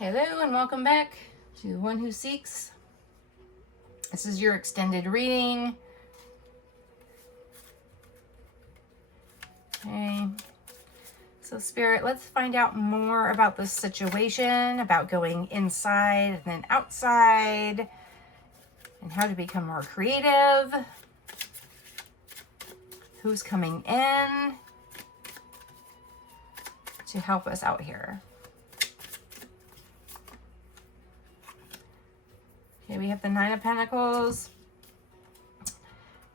Hello and welcome back to One Who Seeks. This is your extended reading. Okay. So Spirit, let's find out more about this situation, about going inside and then outside, and how to become more creative. Who's coming in to help us out here? Okay, we have the Nine of Pentacles.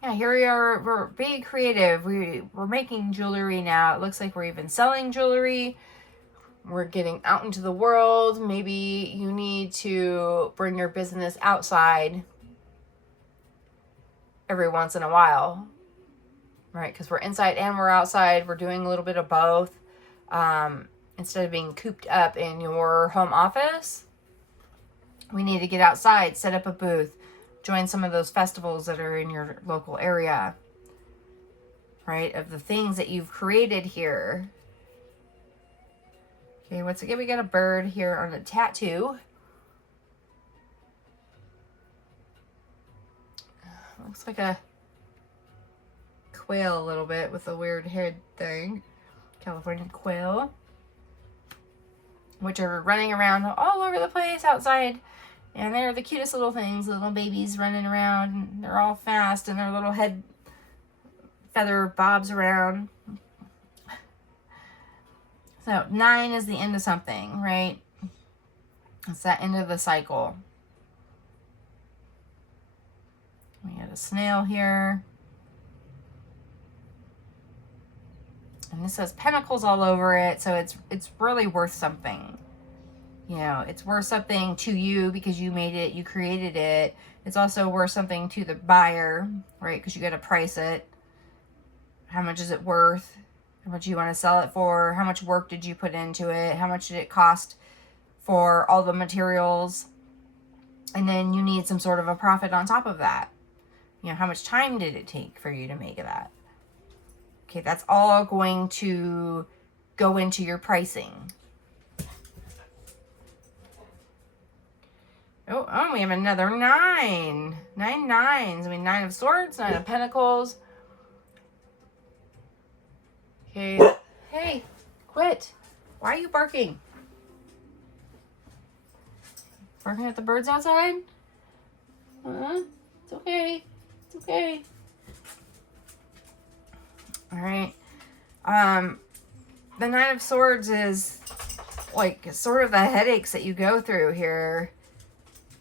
Yeah, here we are. We're being creative. We're making jewelry now. It looks like we're even selling jewelry. We're getting out into the world. Maybe you need to bring your business outside every once in a while, right? Because we're inside and we're outside. We're doing a little bit of both. Instead of being cooped up in your home office, we need to get outside, set up a booth, join some of those festivals that are in your local area, right? Of the things that you've created here. Okay, once again, we got a bird here on a tattoo. Looks like a quail a little bit with a weird head thing. California quail. Which are running around all over the place outside. And they're the cutest little things, little babies running around. And they're all fast and their little head feather bobs around. So 9 is the end of something, right? It's that end of the cycle. We got a snail here. And this says pentacles all over it, so it's really worth something. You know, it's worth something to you because you made it, you created it. It's also worth something to the buyer, right? Because you got to price it. How much is it worth? How much you want to sell it for? How much work did you put into it? How much did it cost for all the materials? And then you need some sort of a profit on top of that. You know, how much time did it take for you to make that? Okay, that's all going to go into your pricing. Oh, we have another 9. 9 nines. I mean, 9 of Swords, 9 of Pentacles. Okay. Hey, quit. Why are you barking? Barking at the birds outside? It's okay. It's okay. All right. The 9 of Swords is like sort of the headaches that you go through here.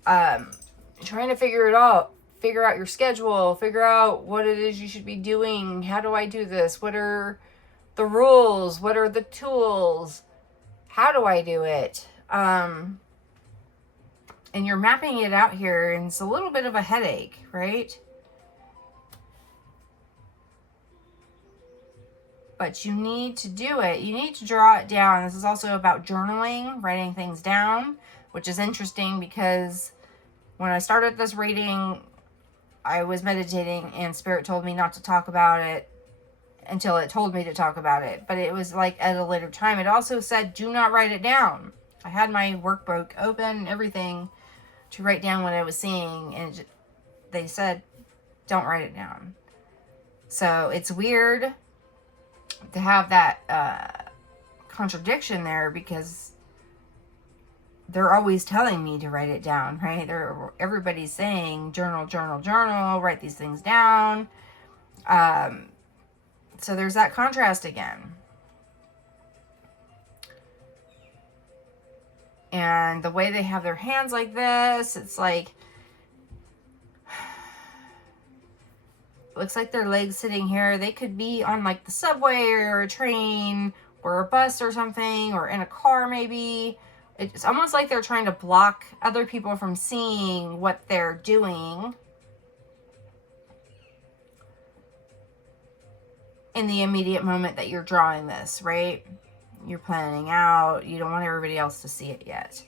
Trying to figure it out. Figure out your schedule. Figure out what it is you should be doing. How do I do this? What are the rules? What are the tools? How do I do it? And you're mapping it out here, and it's a little bit of a headache, right? But you need to do it. You need to draw it down. This is also about journaling, writing things down, which is interesting because when I started this reading, I was meditating and Spirit told me not to talk about it until it told me to talk about it. But it was like at a later time. It also said, do not write it down. I had my workbook open, everything, to write down what I was seeing. And they said, don't write it down. So it's weird to have that contradiction there because they're always telling me to write it down, right? Everybody's saying journal, journal, journal, write these things down. So there's that contrast again. And the way they have their hands like this, it's like, looks like their legs sitting here. They could be on like the subway or a train or a bus or something, or in a car maybe. It's almost like they're trying to block other people from seeing what they're doing in the immediate moment that you're drawing this, right? You're planning out. You don't want everybody else to see it yet.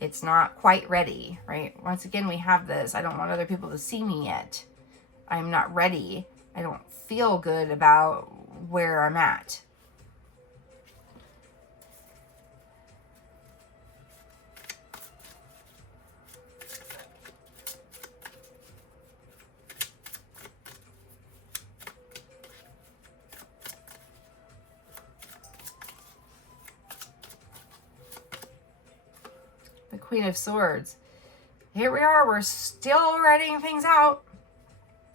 It's not quite ready, right? Once again, we have this. I don't want other people to see me yet. I'm not ready. I don't feel good about where I'm at. Queen of Swords. Here we are. We're still writing things out.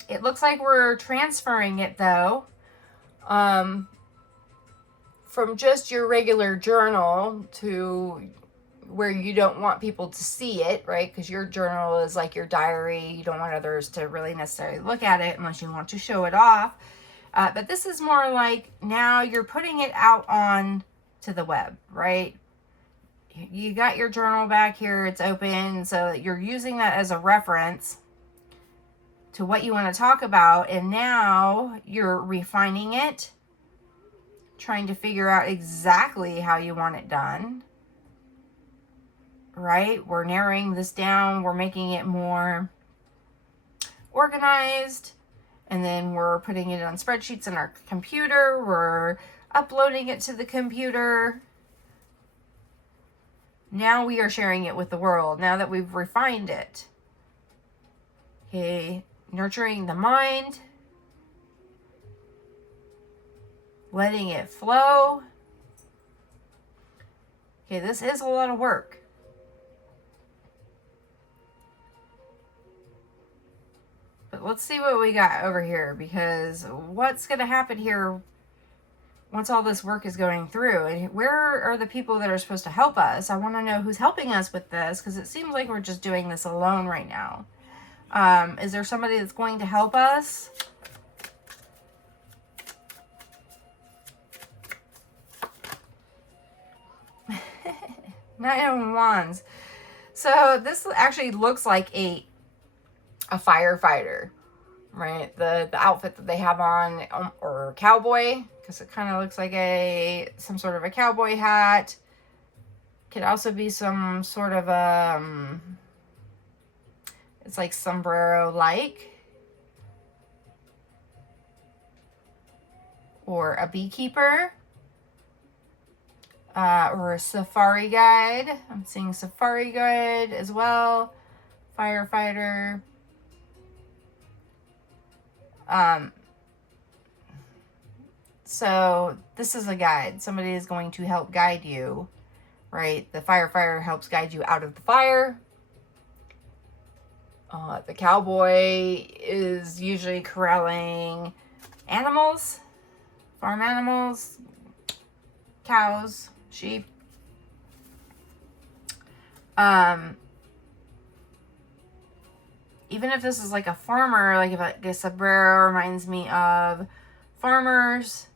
It looks like we're transferring it, though, from just your regular journal to where you don't want people to see it, right? Because your journal is like your diary. You don't want others to really necessarily look at it unless you want to show it off. But this is more like now you're putting it out on to the web, right? You got your journal back here. It's open. So you're using that as a reference to what you want to talk about. And now you're refining it, trying to figure out exactly how you want it done, right? We're narrowing this down. We're making it more organized. And then we're putting it on spreadsheets in our computer. We're uploading it to the computer. Now we are sharing it with the world, now that we've refined it. Okay, nurturing the mind. Letting it flow. Okay, this is a lot of work. But let's see what we got over here, because what's going to happen here once all this work is going through? And where are the people that are supposed to help us? I want to know who's helping us with this, because it seems like we're just doing this alone right now. Is there somebody that's going to help us? Nine of Wands. So this actually looks like a firefighter, right? The outfit that they have on, or cowboy, because it kind of looks like some sort of a cowboy hat. Could also be some sort of it's like sombrero like, or a beekeeper, or a safari guide. I'm seeing safari guide as well. Firefighter. So this is a guide. Somebody is going to help guide you, right? The firefighter helps guide you out of the fire. The cowboy is usually corralling animals, farm animals, cows, sheep. Even if this is like a farmer, like if a sombrero reminds me of farmers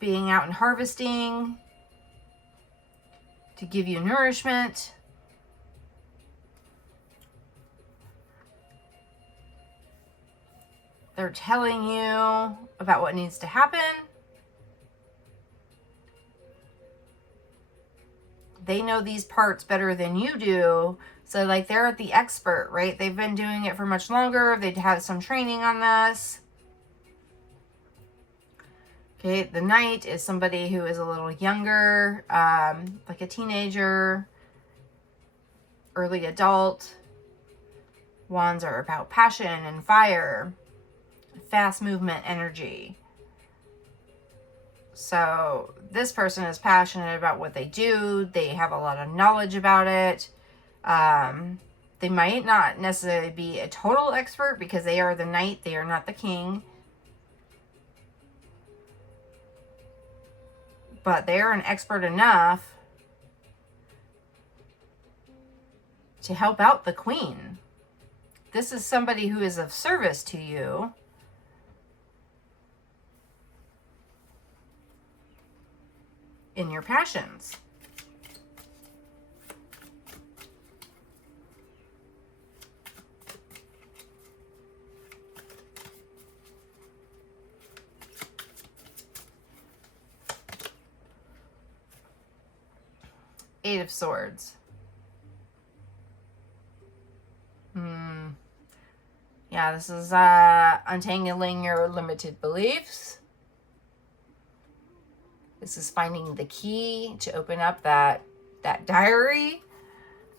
being out and harvesting to give you nourishment. They're telling you about what needs to happen. They know these parts better than you do. So like they're the expert, right? They've been doing it for much longer. They'd had some training on this. Okay, the Knight is somebody who is a little younger, like a teenager, early adult. Wands are about passion and fire, fast movement, energy. So this person is passionate about what they do. They have a lot of knowledge about it. They might not necessarily be a total expert because they are the Knight. They are not the King. But they are an expert enough to help out the Queen. This is somebody who is of service to you. In your passions. Eight of Swords. Yeah, this is untangling your limited beliefs. This is finding the key to open up that diary.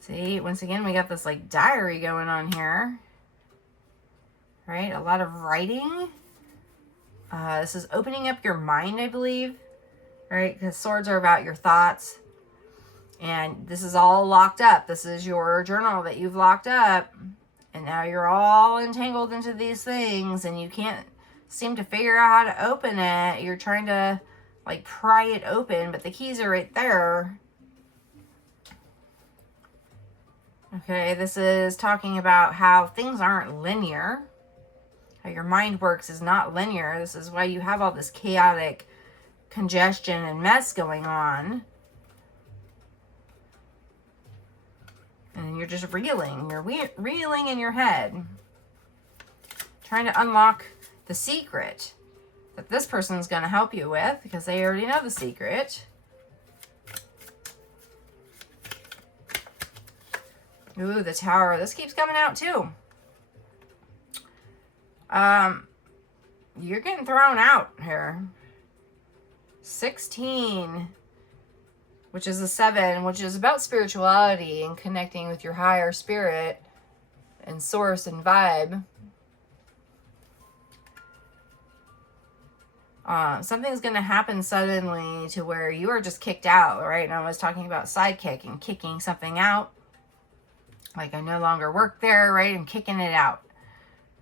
See, once again, we got this like diary going on here. Right? A lot of writing. This is opening up your mind, I believe. Right? Because swords are about your thoughts. And this is all locked up. This is your journal that you've locked up. And now you're all entangled into these things and you can't seem to figure out how to open it. You're trying to like pry it open, but the keys are right there. Okay, this is talking about how things aren't linear. How your mind works is not linear. This is why you have all this chaotic congestion and mess going on. And you're just reeling. You're reeling in your head. Trying to unlock the secret that this person's going to help you with because they already know the secret. Ooh, the Tower. This keeps coming out too. You're getting thrown out here. 16, which is a 7, which is about spirituality and connecting with your higher spirit and source and vibe. Something's going to happen suddenly to where you are just kicked out, right? And I was talking about sidekick and kicking something out. Like I no longer work there, right? I'm kicking it out.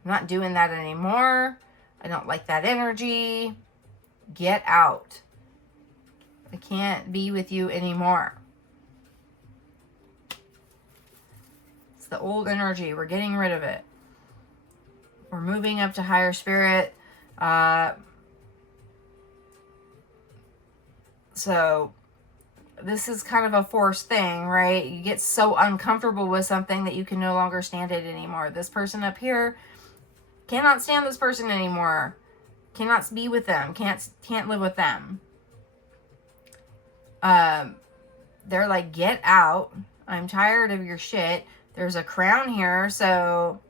I'm not doing that anymore. I don't like that energy. Get out. I can't be with you anymore. It's the old energy. We're getting rid of it. We're moving up to higher spirit. So this is kind of a forced thing, right? You get so uncomfortable with something that you can no longer stand it anymore. This person up here cannot stand this person anymore. Cannot be with them. Can't live with them. They're like, get out. I'm tired of your shit. There's a crown here, so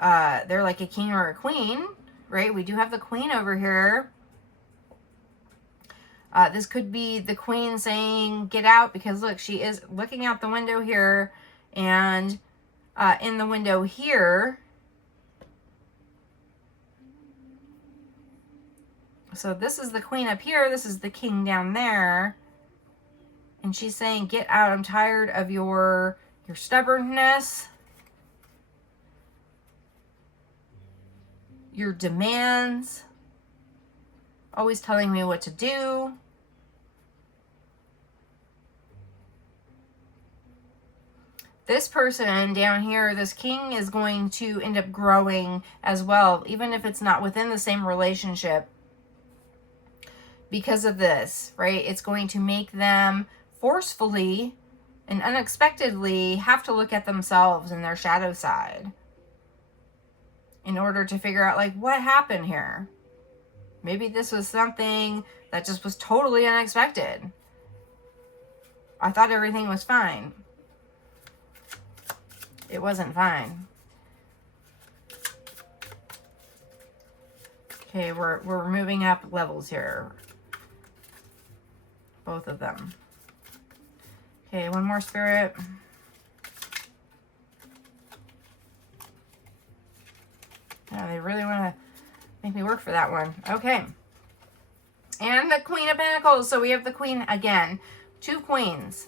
they're like a king or a queen, right? We do have the queen over here. This could be the queen saying, get out, because look, she is looking out the window here, and in the window here. So this is the queen up here. This is the king down there. And she's saying, get out. I'm tired of your stubbornness, your demands, always telling me what to do. This person down here, this king, is going to end up growing as well, even if it's not within the same relationship. Because of this, right? It's going to make them forcefully and unexpectedly have to look at themselves and their shadow side in order to figure out, like, what happened here? Maybe this was something that just was totally unexpected. I thought everything was fine. It wasn't fine. Okay, we're moving up levels here. Both of them. Okay, one more spirit. Yeah, they really want to make me work for that one. Okay. And the Queen of Pentacles. So we have the queen again. 2 queens.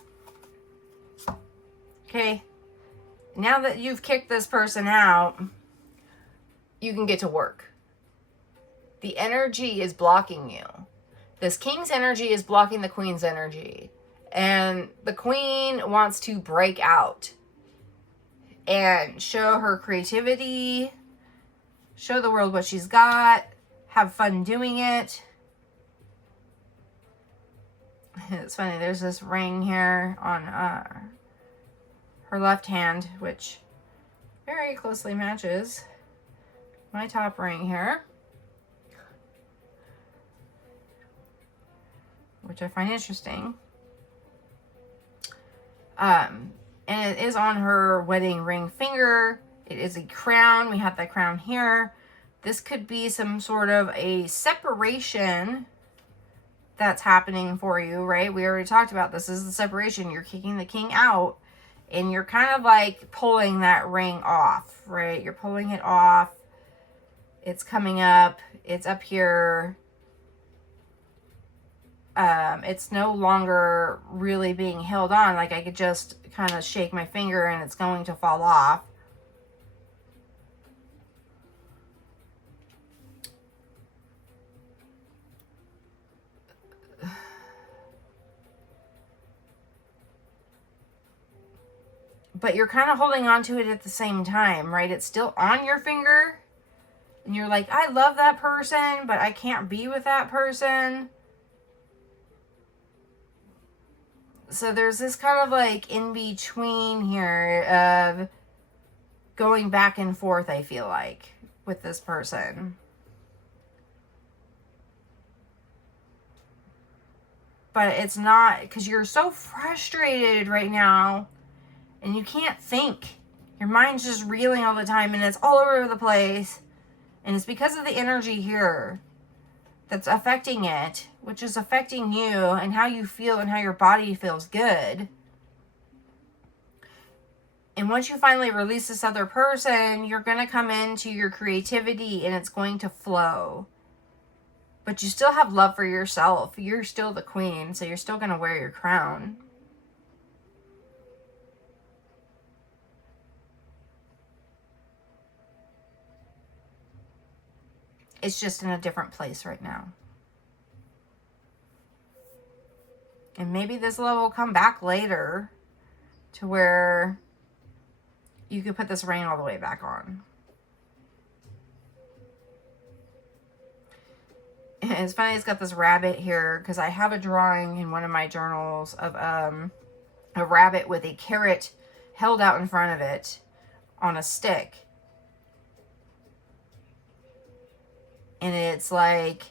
Okay. Now that you've kicked this person out, you can get to work. The energy is blocking you. This king's energy is blocking the queen's energy. And the queen wants to break out and show her creativity, show the world what she's got, have fun doing it. It's funny, there's this ring here on her left hand, which very closely matches my top ring here, which I find interesting. And it is on her wedding ring finger. It is a crown. We have that crown here. This could be some sort of a separation that's happening for you, right? We already talked about this. This is the separation. You're kicking the king out, and you're kind of like pulling that ring off, right? You're pulling it off. It's coming up. It's up here. It's no longer really being held on. Like I could just kind of shake my finger and it's going to fall off. But you're kind of holding on to it at the same time, right? It's still on your finger. And you're like, I love that person, but I can't be with that person. So there's this kind of like in between here of going back and forth, I feel like, with this person. But it's not, because you're so frustrated right now and you can't think. Your mind's just reeling all the time and it's all over the place. And it's because of the energy here that's affecting it, which is affecting you and how you feel and how your body feels good. And once you finally release this other person, you're going to come into your creativity and it's going to flow. But you still have love for yourself. You're still the queen, so you're still going to wear your crown. It's just in a different place right now. And maybe this love will come back later to where you could put this ring all the way back on. And it's funny, it's got this rabbit here because I have a drawing in one of my journals of a rabbit with a carrot held out in front of it on a stick. And it's like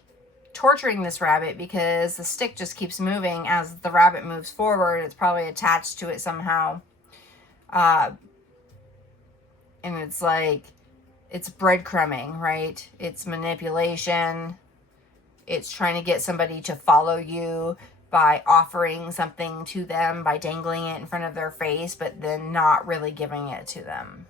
torturing this rabbit because the stick just keeps moving as the rabbit moves forward. It's probably attached to it somehow. And it's like, it's breadcrumbing, right? It's manipulation. It's trying to get somebody to follow you by offering something to them, by dangling it in front of their face, but then not really giving it to them.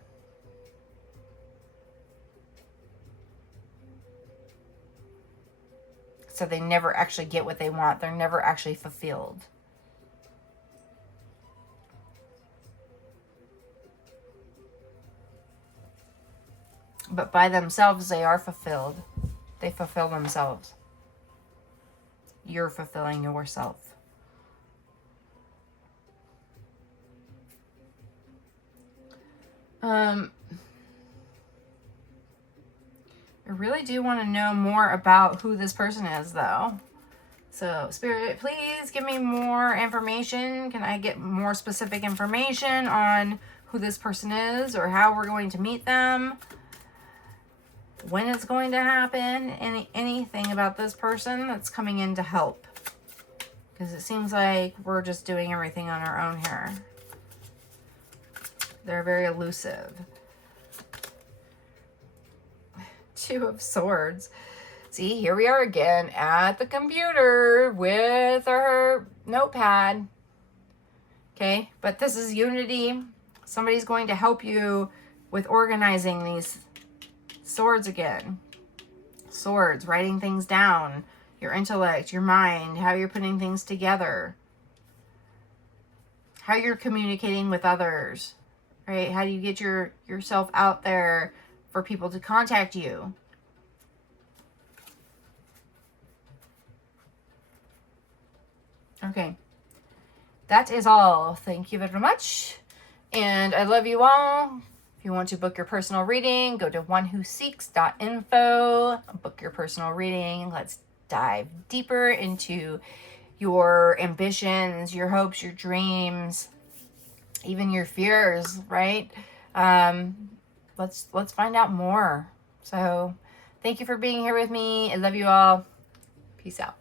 So they never actually get what they want. They're never actually fulfilled. But by themselves, they are fulfilled. They fulfill themselves. You're fulfilling yourself. I really do want to know more about who this person is, though. So, Spirit, please give me more information. Can I get more specific information on who this person is or how we're going to meet them? When it's going to happen? Anything about this person that's coming in to help? Because it seems like we're just doing everything on our own here. They're very elusive. Two of Swords. See, here we are again at the computer with our notepad. Okay, but this is unity. Somebody's going to help you with organizing these swords again. Swords, writing things down. Your intellect, your mind, how you're putting things together. How you're communicating with others. Right? How do you get yourself out there for people to contact you? Okay. That is all. Thank you very much. And I love you all. If you want to book your personal reading, go to onewhoseeks.info. Book your personal reading. Let's dive deeper into your ambitions, your hopes, your dreams, even your fears, right? Let's find out more. So thank you for being here with me. I love you all. Peace out.